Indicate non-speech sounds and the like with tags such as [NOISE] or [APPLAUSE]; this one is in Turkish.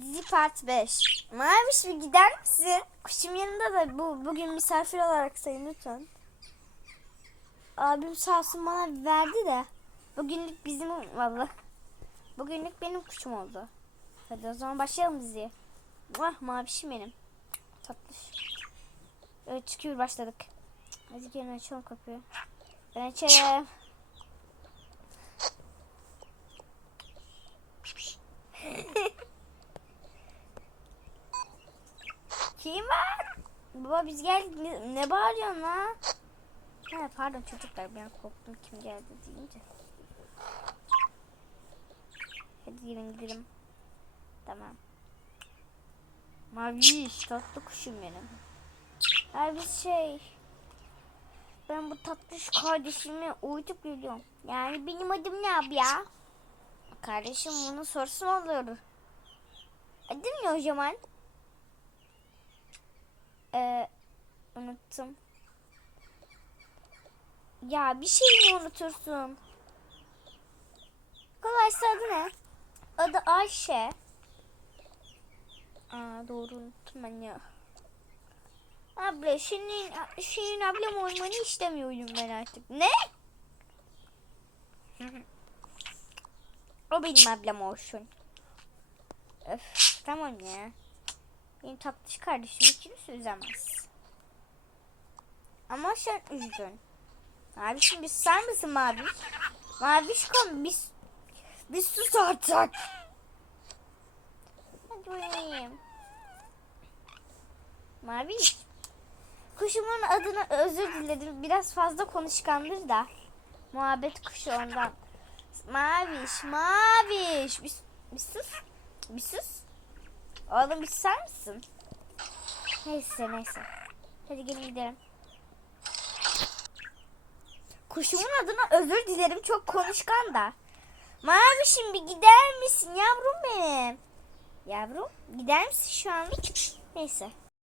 Dizi Part 5. Maviş bir gider misin? Kuşum yanında da bu bugün misafir olarak sayın lütfen. Abim sağ olsun bana verdi de. Bugünlük bizim valla. Bugünlük benim kuşum oldu. Hadi o zaman başlayalım diziye. Ah mavişim benim. Tatlış. Evet çıkıyor başladık. Hadi gelin açalım kapıyı. Ben açarım. Kim var? Baba biz geldik. Ne, ne bağırıyorsun lan? Ha, pardon çocuklar ben korktum kim geldi deyince. Hadi gelin gidelim. Tamam. Maviş tatlı kuşum benim. Abi şey ben bu tatlış kardeşimi uyutup geliyorum. Yani benim adım ne abi ya? Kardeşim bunun sorusu mu? Adım ne o zaman? Ee, unuttum. Ya bir şey mi unutursun? Kolaysa adı ne? Adı Ayşe. Aa doğru unuttum ben ya. Abla senin, senin ablam olmanı istemiyorum ben artık. Ne? [LAUGHS] o benim ablam olsun. Öf tamam ya. Benim tatlış kardeşim kimse üzemez. Ama sen üzdün. Mavişim bir susar mısın Maviş? Mavişkom biz bir sus artık. Hadi uyuyayım. Maviş. Kuşumun adına özür diledim. Biraz fazla konuşkandır da. Muhabbet kuşu ondan. Maviş, maviş. Bir, bir sus. Bir sus. Oğlum susar mısın? Neyse neyse. Hadi gelin gidelim. Kuşumun adına özür dilerim. Çok konuşkan da. Mavişim bir gider misin yavrum benim? Yavrum gider misin şu an? Neyse.